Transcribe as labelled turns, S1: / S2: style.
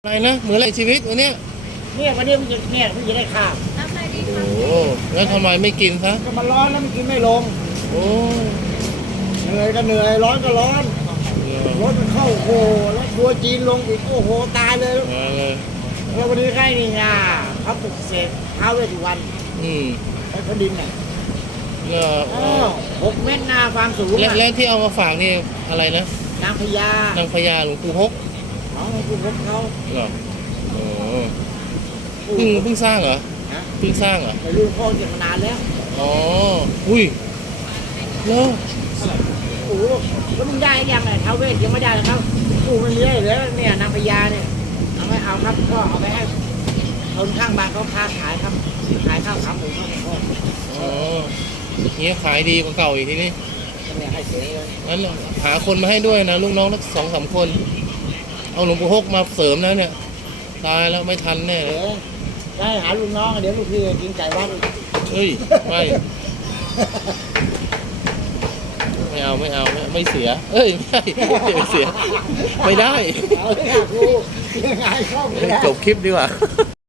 S1: อะไรนะเหมือนอะไรชีวิตวันเนี้ย
S2: วันนี้มันจะได้ข้าว
S1: โอ้แล้วทำไมไม่กินซะ
S2: ก็มันร้อนแล้วมันกินไม่ลง
S1: โอ้
S2: เหนื่อยก็เหนื่อยร้อนก็ร้อนรถมันเข้าโอ้โหแล้วทัวร์จีนลงอีกโอ้โหตายเลยแล้ววันนี้ใกล้นี่นะเขาปลุกเสกท้าวเวสสุวรรณไอ้พดินน่ะ6 เมตรนาความสูง
S1: แล้วที่เอามาฝากนี่อะไรนะ
S2: นางพญ
S1: หลวงปู่ฮก
S2: หลวงปู่ฮกเขา
S1: เหรอโอ้เพิ่งสร้างเหรอเพิ่งสร้างเหรอ
S2: ไม่รู้พ่อเก็บมานานแล้ว
S1: อ๋ออุ้ยแล้ว
S2: โอ้แล้วมึงได้ยังไงท้าวเวสยังไม่ได้เลยครับปู่มันเลี้ยงเลยเนี่ยนางพญาเนี่ยเอาไม่เอาครับก็เอาไปให้คนข้างบ้านเขาค้าขายครับขายข้าวขาหมูข้าวหมูทอด
S1: อ๋อเงี้ยขายดีกว่าเก่าอีกทีนี้
S2: เนี่ยให้เสียเลย
S1: งั้นหาคนมาให้ด้วยนะลูกน้องสัก2-3 คนเอาหลวงปู่ฮกมาเสริมแล้วเนี่ยตายแล้วไม่ทันแน่เลย
S2: ได้หาลูกน้องเดี๋ยวลูกพี่กินไก่วัด
S1: เฮ้ยไม่เอาไม่เสียเอ้ยไม่เสียไม่ได้
S2: เอาเลยค่ะครูยังไงเข้า
S1: จบคลิปดีกว่า